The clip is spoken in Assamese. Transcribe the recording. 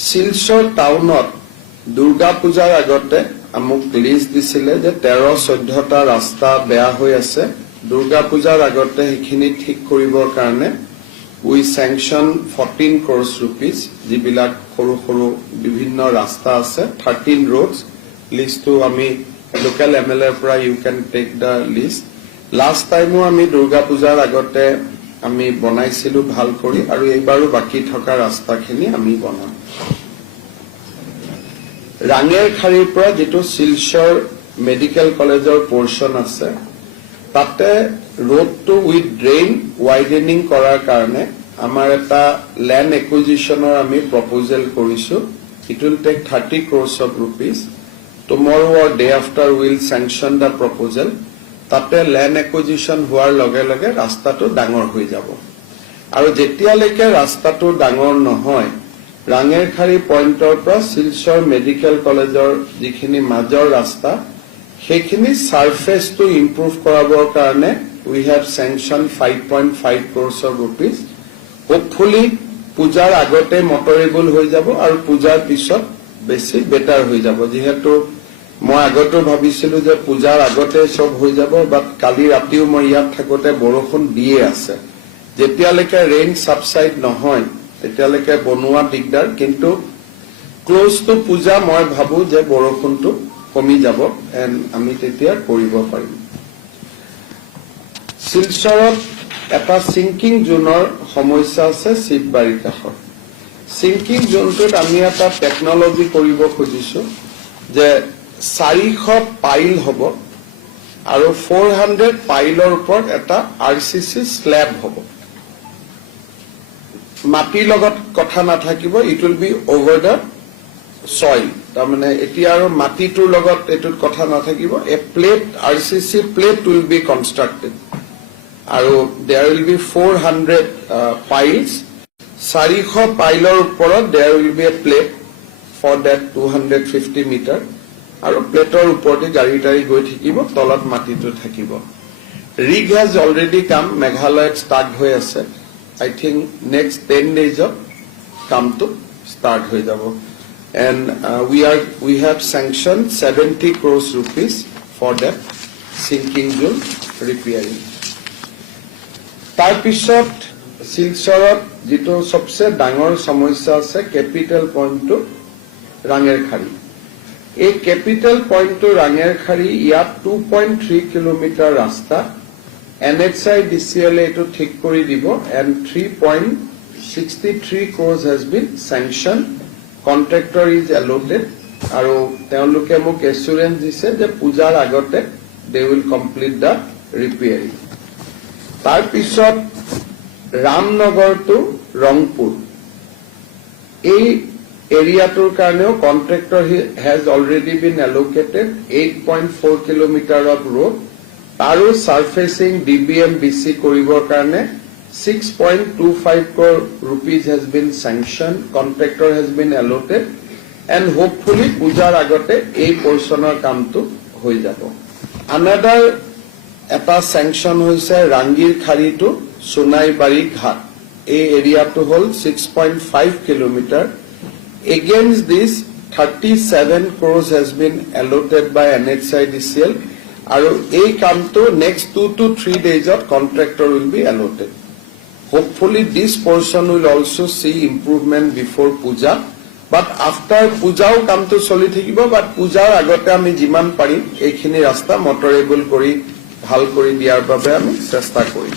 শিলচৰ টাউনত দুৰ্গা পূজাৰ আগতে আমাক লিষ্ট দিছিলে যে 13-14টা ৰাস্তা বেয়া হৈ আছে দুৰ্গা পূজাৰ আগতে সেইখিনি ঠিক কৰিবৰ কাৰণে উই স্যাংশন 14 crores rupees যিবিলাক সৰু সৰু বিভিন্ন ৰাস্তা আছে 13 roads লিষ্টটো আমি লোকাল এমএলএ পৰা you can take the list last টাইমও আমি দুৰ্গা পূজাৰ আগতে আমি বনাইছিলো ভাল কৰি আৰু এইবাৰো বাকি থকা ৰাস্তাখিনি আমি বনাম ৰাঙেৰখাৰীৰ পৰা যেটো শিলচৰ মেডিকেল কলেজৰ পোৰ্শন আছে তাতে road to with drain widening কৰাৰ কাৰণে আমাৰ এটা land acquisitionৰ আমি proposal কৰিছো it will take 30 crores of rupees tomorrow or day after will sanction the proposal তাতে land acquisition হোৱাৰ লগে লগে ৰাস্তাটো ডাঙৰ হৈ যাব আৰু যেতিয়ালৈকে ৰাস্তাটো ডাঙৰ নহয় ৰাঙেৰখাৰী পইণ্টৰ পৰা শিলচৰ মেডিকেল কলেজৰ যিখিনি মাজৰ ৰাস্তা সেইখিনি সাৰফেস টু ইমপ্ৰুভ কৰাবৰ কাৰণে we have sanctioned 5.5 crores of rupees hopefully পূজাৰ আগতে মটৰেবল হৈ যাব আৰু পূজাৰ পিছত বেছি বেটাৰ হৈ যাব যেহেতু মই আগতে ভাবিছিলো যে পূজাৰ আগতে সব হৈ যাব বাট কালি ৰাতিও মই ইয়াত থাকোতে বৰষুণ দিয়ে আছে যেতিয়ালৈকে ৰেইন সাবসাইড নহয় তেতিয়ালৈকে বনোৱা দিগদাৰ কিন্তু ক্লোজ টু পূজা মই ভাবো যে বৰষুণটো কমি যাব এন্ড আমি তেতিয়া কৰিব পাৰিম শিলচৰত এটা সিঙ্কিং জোনৰ সমস্যা আছে শিৱবাৰী কাষত সিঙ্কিং জোনটোত আমি এটা টেকনলজি কৰিব খুজিছো যে 400 পাইল হ'ব আৰু 400 পাইলৰ ওপৰত এটা আৰসিসি স্ল্যাব হ'ব মাটিৰ লগত কথা নাথাকিব it will be over the soil তাৰমানে এতিয়া আৰু মাটিটোৰ লগত এটোত কথা নাথাকিব a plate RCC plate will be constructed আৰু there will be 400 piles 400 পাইলৰ ওপৰত there will be a plate for that 250 meter আৰু প্লেটৰ ওপৰতে গাড়ীটাৰি গৈ থাকিব তলত মাটিটো থাকিব rig has already come মেঘালয়ত স্টাৰ্ট হৈ আছে I think next 10 days of come to start হৈ যাব and we have sanctioned 70 crores rupees for that sinking zone repairing তাৰ পিছত শিলচৰত যেটো সবচে ডাঙৰ সমস্যা আছে ক্যাপিটাল পইণ্ট টু ৰাঙেৰখাৰী এই ক্যাপিটাল পইণ্ট টু ৰাঙেৰখাৰী ইয়াত 2.3 কিলোমিটাৰ ৰাস্তা NHIDCL এটো ঠিক কৰি দিব and 3.63 crores has been sanctioned contractor is allotted আৰু তেওঁলোকে মোক এসুৰেন্স দিছে যে পূজাৰ আগতে they will complete the repairing তাৰ পিছত ৰামনগৰ টু ৰংপুৰ এই এৰিয়াটোৰ কাৰণেও contractor has already been allocated 8.4 kilometer of road আৰু সাৰফেসিং DBMBC কৰিবৰ কাৰণে 6.25 crore rupees has been sanctioned contractor has been allotted and hopefully পূজাৰ আগতে এই পৰ্চনৰ কামটো হৈ যাব another এটা স্যাংশন হৈছে ৰাংগীৰখাৰী টু সোনাইবাৰী ঘাট এই এৰিয়াটো হল 6.5 kilometre against this 37 crores has been allotted by NHIDCL আৰু এই কামটো next 2 to 3 days of contractor will be allotted hopefully this portion will also see improvement before puja but after pujao কামটো চলি থাকিব but পূজাৰ আগতে আমি যিমান পাৰিম এইখিনি ৰাস্তা মটৰেবল কৰি ভাল কৰি দিয়াৰ বাবে আমি চেষ্টা কৰিম